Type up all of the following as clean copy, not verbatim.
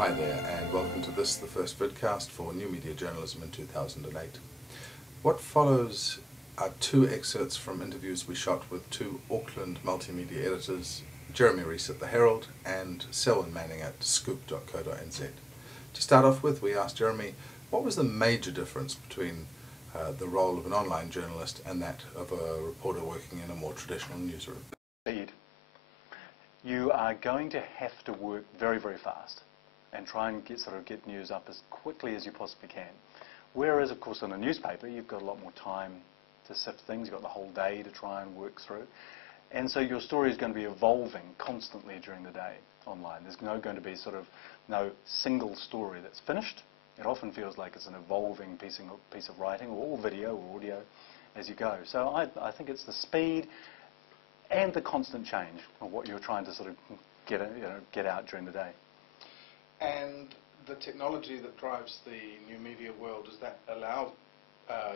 Hi there, and welcome to this, the first vidcast for New Media Journalism in 2008. What follows are two excerpts from interviews we shot with two Auckland multimedia editors, Jeremy Rees at the Herald and Selwyn Manning at scoop.co.nz. To start off with, we asked Jeremy what was the major difference between the role of an online journalist and that of a reporter working in a more traditional newsroom. Speed. You are going to have to work very, very fast and try and get news up as quickly as you possibly can. Whereas, of course, in a newspaper, you've got a lot more time to sift things. You've got the whole day to try and work through. And so your story is going to be evolving constantly during the day online. There's going to be no single story that's finished. It often feels like it's an evolving piece of writing, or video or audio, as you go. So I think it's the speed and the constant change of what you're trying to get out during the day. And the technology that drives the new media world, does that allow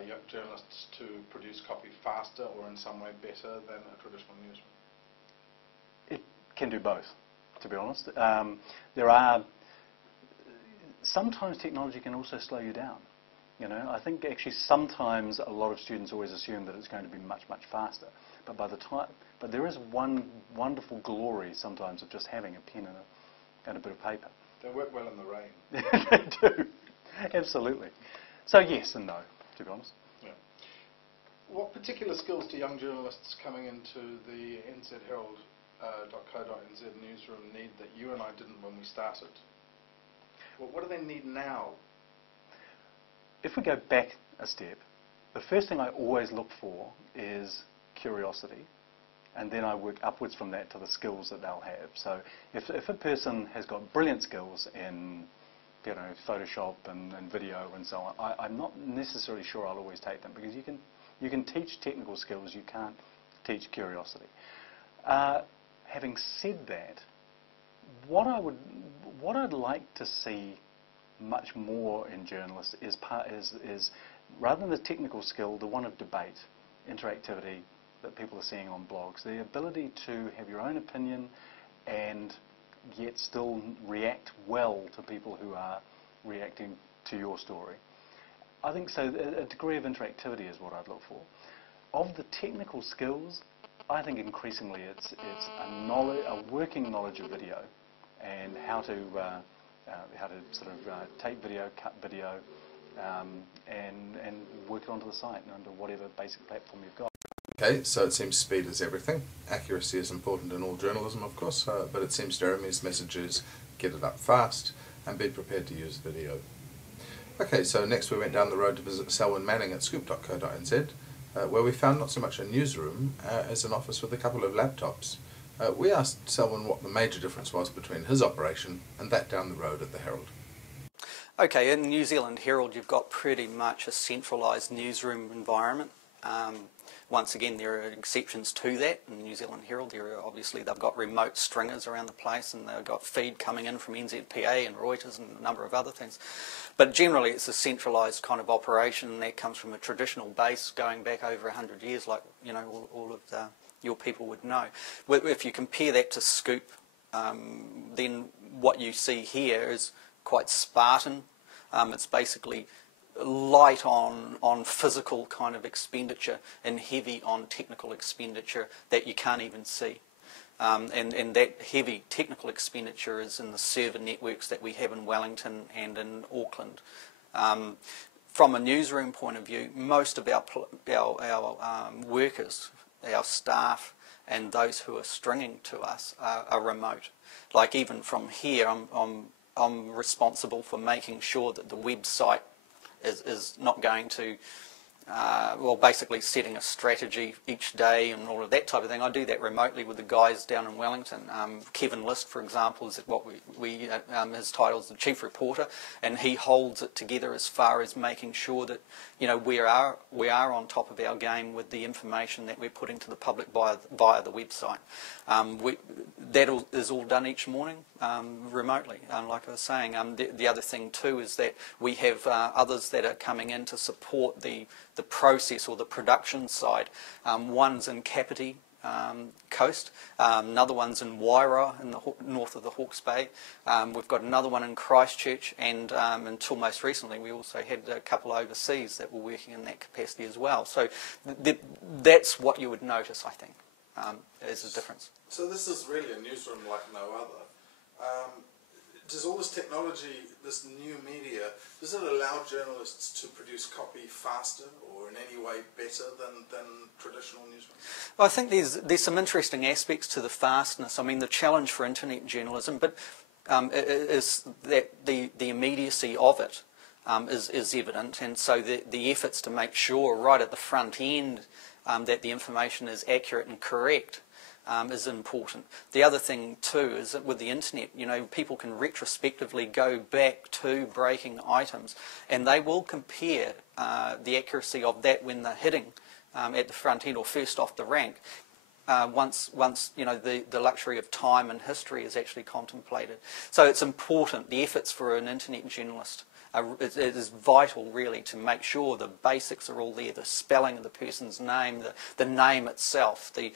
young journalists to produce copy faster or in some way better than a traditional newsroom? It can do both, to be honest. Sometimes technology can also slow you down. I think actually sometimes a lot of students always assume that it's going to be much, much faster. But there is one wonderful glory sometimes of just having a pen and a bit of paper. They work well in the rain. They do, absolutely. So yes and no, to be honest. Yeah. What particular skills do young journalists coming into the nzherald.co.nz newsroom need that you and I didn't when we started? What do they need now? If we go back a step, the first thing I always look for is curiosity, and then I work upwards from that to the skills that they'll have. So if a person has got brilliant skills in Photoshop and video and so on, I'm not necessarily sure I'll always take them, because you can teach technical skills, you can't teach curiosity. Having said that, what I'd like to see much more in journalists is rather than the technical skill, the one of debate, interactivity that people are seeing on blogs, the ability to have your own opinion and yet still react well to people who are reacting to your story. I think so. A degree of interactivity is what I'd look for. Of the technical skills, I think increasingly it's a working knowledge of video and how to take video, cut video, and work it onto the site and onto whatever basic platform you've got. Okay, so it seems speed is everything. Accuracy is important in all journalism, of course, but it seems Jeremy's message is get it up fast and be prepared to use video. Okay, so next we went down the road to visit Selwyn Manning at scoop.co.nz, where we found not so much a newsroom as an office with a couple of laptops. We asked Selwyn what the major difference was between his operation and that down the road at the Herald. Okay, in New Zealand Herald you've got pretty much a centralised newsroom environment. Once again, there are exceptions to that. In New Zealand Herald, they've got remote stringers around the place, and they've got feed coming in from NZPA and Reuters and a number of other things. But generally, it's a centralised kind of operation, and that comes from a traditional base going back over 100 years, like all of your people would know. If you compare that to Scoop, then what you see here is quite Spartan. It's basically light on physical kind of expenditure and heavy on technical expenditure that you can't even see. And that heavy technical expenditure is in the server networks that we have in Wellington and in Auckland. From a newsroom point of view, most of our workers, our staff, and those who are stringing to us are remote. Like even from here, I'm responsible for making sure that the website is not going to, basically setting a strategy each day and all of that type of thing. I do that remotely with the guys down in Wellington. Kevin List, for example, is what his title is the Chief Reporter, and he holds it together as far as making sure that we are on top of our game with the information that we're putting to the public via the website. That is all done each morning remotely. Like I was saying, the other thing too is that we have others that are coming in to support the process or the production side. One's in Kapiti, coast. Another one's in Wairau in the north of the Hawke's Bay. We've got another one in Christchurch, and until most recently we also had a couple overseas that were working in that capacity as well. So that's what you would notice, I think, as a difference. So this is really a newsroom like no other. Does all this technology, this new media, does it allow journalists to produce copy faster or in any way better than traditional newsrooms? Well, I think there's some interesting aspects to the fastness. I mean, the challenge for internet journalism, but is that the immediacy of it is evident, and so the efforts to make sure right at the front end that the information is accurate and correct is important. The other thing too is that with the internet, you know, people can retrospectively go back to breaking items, and they will compare the accuracy of that when they're hitting at the front end or first off the rank. Once you know the luxury of time and history is actually contemplated. So it's important. The efforts for an internet journalist. It is vital, really, to make sure the basics are all there: the spelling of the person's name, the name itself, the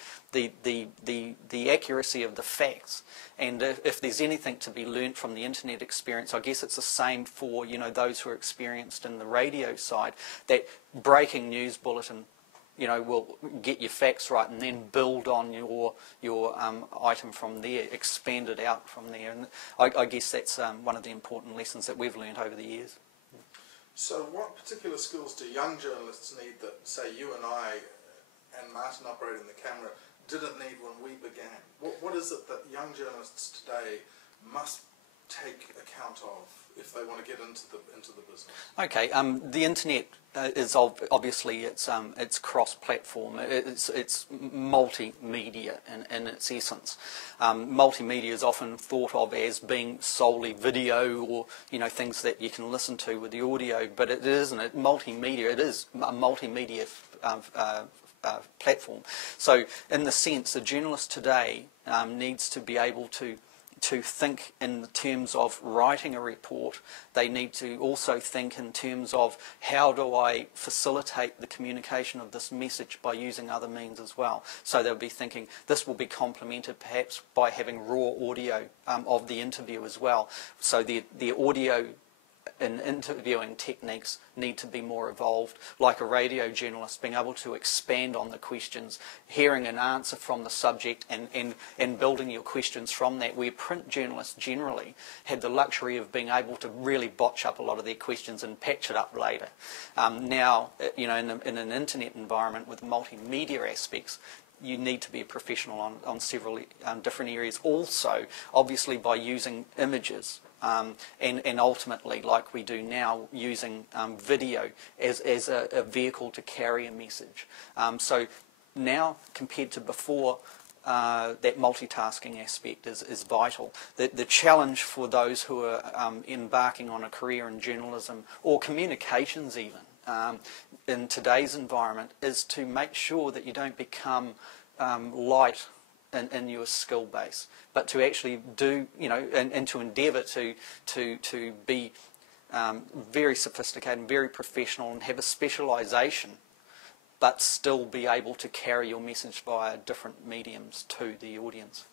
accuracy of the facts. And if there's anything to be learnt from the internet experience, I guess it's the same for those who are experienced in the radio side. That breaking news bulletin, will get your facts right and then build on your item from there, expand it out from there. And I guess that's one of the important lessons that we've learned over the years. So what particular skills do young journalists need that, say, you and I and Martin operating the camera didn't need when we began? What is it that young journalists today must take account of if they want to get into the business? Okay, the internet is obviously it's cross-platform. It's multimedia in its essence. Multimedia is often thought of as being solely video or things that you can listen to with the audio, but it isn't. Multimedia. It is a multimedia platform. So in the sense, a journalist today needs to be able to think in terms of writing a report. They need to also think in terms of how do I facilitate the communication of this message by using other means as well. So they'll be thinking this will be complemented perhaps by having raw audio of the interview as well. So the audio and interviewing techniques need to be more evolved, like a radio journalist being able to expand on the questions, hearing an answer from the subject and building your questions from that, where print journalists generally had the luxury of being able to really botch up a lot of their questions and patch it up later. Now, in an internet environment with multimedia aspects, you need to be a professional on several different areas. Also, obviously, by using images and ultimately, like we do now, using video as a vehicle to carry a message. So now, compared to before, that multitasking aspect is vital. The challenge for those who are embarking on a career in journalism or communications even, in today's environment, is to make sure that you don't become light in your skill base, but to actually do, and to endeavour to be very sophisticated and very professional and have a specialisation, but still be able to carry your message via different mediums to the audience.